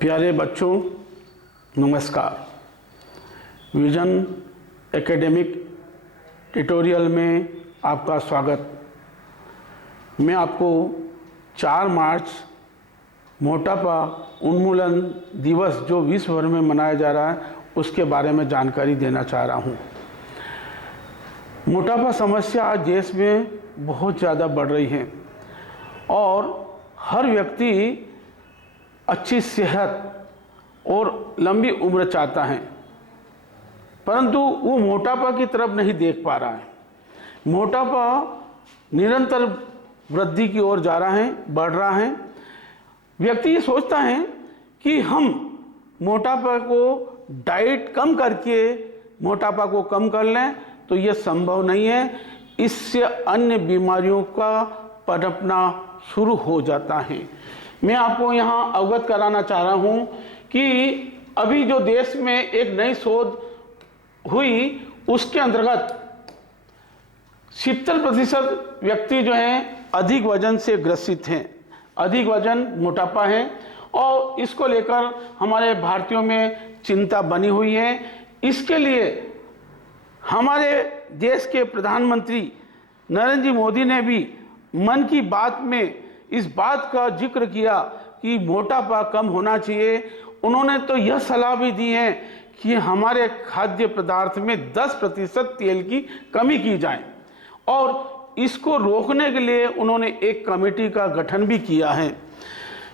प्यारे बच्चों, नमस्कार। विजन एकेडमिक ट्यूटोरियल में आपका स्वागत। मैं आपको 4 मार्च मोटापा उन्मूलन दिवस जो विश्व भर में मनाया जा रहा है उसके बारे में जानकारी देना चाह रहा हूँ। मोटापा समस्या आज देश में बहुत ज़्यादा बढ़ रही है और हर व्यक्ति अच्छी सेहत और लंबी उम्र चाहता है, परंतु वो मोटापा की तरफ नहीं देख पा रहा है। मोटापा निरंतर वृद्धि की ओर जा रहा है, बढ़ रहा है। व्यक्ति ये सोचता है कि हम मोटापा को डाइट कम करके मोटापा को कम कर लें, तो ये संभव नहीं है। इससे अन्य बीमारियों का पनपना शुरू हो जाता है। मैं आपको यहाँ अवगत कराना चाह रहा हूँ कि अभी जो देश में एक नई शोध हुई उसके अंतर्गत 70% व्यक्ति जो हैं अधिक वजन से ग्रसित हैं। अधिक वजन मोटापा है और इसको लेकर हमारे भारतीयों में चिंता बनी हुई है। इसके लिए हमारे देश के प्रधानमंत्री नरेंद्र जी मोदी ने भी मन की बात में इस बात का जिक्र किया कि मोटापा कम होना चाहिए। उन्होंने तो यह सलाह भी दी है कि हमारे खाद्य पदार्थ में 10% तेल की कमी की जाए और इसको रोकने के लिए उन्होंने एक कमेटी का गठन भी किया है।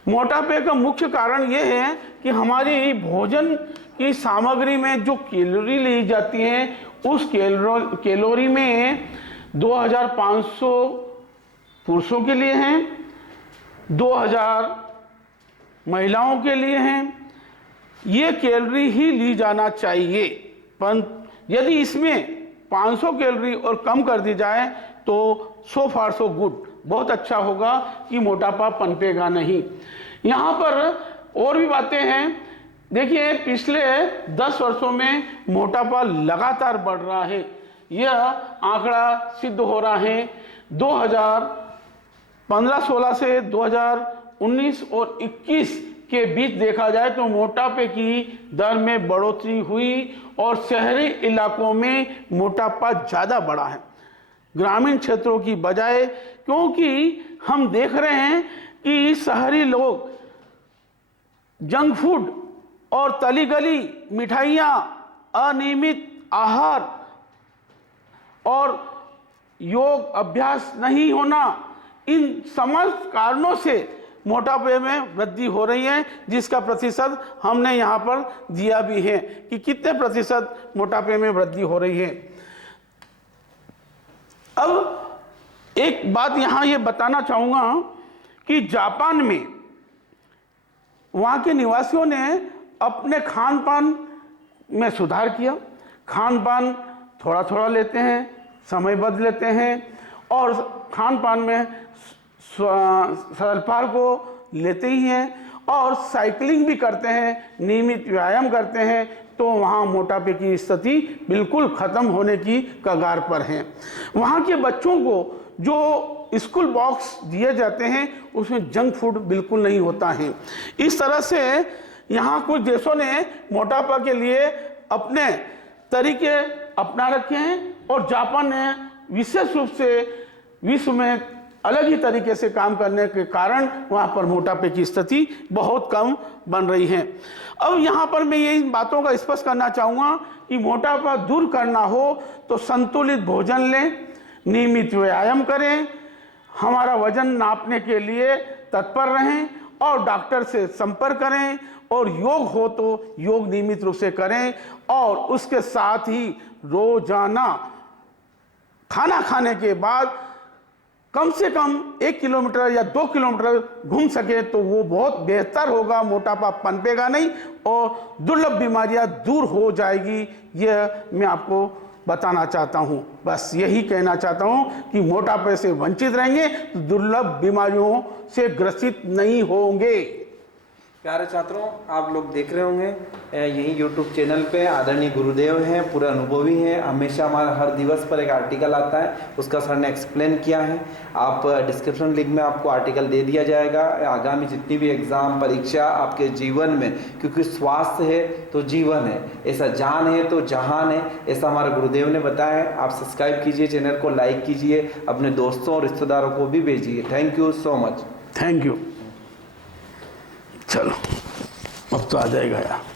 मोटापे का मुख्य कारण यह है कि हमारी भोजन की सामग्री में जो कैलोरी ली जाती है उस कैलोरी में 2500 पुरुषों के लिए हैं, 2000 महिलाओं के लिए हैं। ये कैलोरी ही ली जाना चाहिए, पर यदि इसमें 500 कैलोरी और कम कर दी जाए तो सो फार सो गुड, बहुत अच्छा होगा कि मोटापा पनपेगा नहीं। यहाँ पर और भी बातें हैं। देखिए, पिछले 10 वर्षों में मोटापा लगातार बढ़ रहा है। यह आंकड़ा सिद्ध हो रहा है 2015-16 से 2019 और 21 के बीच देखा जाए तो मोटापे की दर में बढ़ोतरी हुई और शहरी इलाकों में मोटापा ज़्यादा बढ़ा है ग्रामीण क्षेत्रों की बजाय, क्योंकि हम देख रहे हैं कि शहरी लोग जंक फूड और तली गली मिठाइयाँ, अनियमित आहार और योग अभ्यास नहीं होना, इन समस्त कारणों से मोटापे में वृद्धि हो रही है, जिसका प्रतिशत हमने यहाँ पर दिया भी है कि कितने प्रतिशत मोटापे में वृद्धि हो रही है। अब एक बात यहाँ ये बताना चाहूँगा कि जापान में वहाँ के निवासियों ने अपने खान पान में सुधार किया। खान पान थोड़ा थोड़ा लेते हैं, समयबद्ध लेते हैं और खान पान में सल्फार को लेते ही हैं और साइकिलिंग भी करते हैं, नियमित व्यायाम करते हैं, तो वहाँ मोटापे की स्थिति बिल्कुल ख़त्म होने की कगार पर है। वहाँ के बच्चों को जो स्कूल बॉक्स दिए जाते हैं उसमें जंक फूड बिल्कुल नहीं होता है। इस तरह से यहाँ कुछ देशों ने मोटापा के लिए अपने तरीके अपना रखे हैं और जापान ने विशेष रूप से विश्व में अलग ही तरीके से काम करने के कारण वहाँ पर मोटापे की स्थिति बहुत कम बन रही है। अब यहाँ पर मैं ये इन बातों का स्पष्ट करना चाहूँगा कि मोटापा दूर करना हो तो संतुलित भोजन लें, नियमित व्यायाम करें, हमारा वजन नापने के लिए तत्पर रहें और डॉक्टर से संपर्क करें और योग हो तो योग नियमित रूप से करें और उसके साथ ही रोजाना खाना खाने के बाद कम से कम 1 किलोमीटर या 2 किलोमीटर घूम सके तो वो बहुत बेहतर होगा। मोटापा पनपेगा नहीं और दुर्लभ बीमारियां दूर हो जाएगी। यह मैं आपको बताना चाहता हूं। बस यही कहना चाहता हूं कि मोटापे से वंचित रहेंगे तो दुर्लभ बीमारियों से ग्रसित नहीं होंगे। प्यारे छात्रों, आप लोग देख रहे होंगे यही YouTube चैनल पे आदरणीय गुरुदेव हैं, पूरे अनुभवी हैं। हमेशा हमारा हर दिवस पर एक आर्टिकल आता है, उसका सर ने एक्सप्लेन किया है। आप डिस्क्रिप्शन लिंक में आपको आर्टिकल दे दिया जाएगा। आगामी जितनी भी एग्ज़ाम परीक्षा आपके जीवन में, क्योंकि स्वास्थ्य है तो जीवन है, ऐसा जान है तो जहान है, ऐसा हमारे गुरुदेव ने बताया है। आप सब्सक्राइब कीजिए, चैनल को लाइक कीजिए, अपने दोस्तों और रिश्तेदारों को भी भेजिए। Thank you so much. Thank you. चलो अब तो आ जाएगा यार।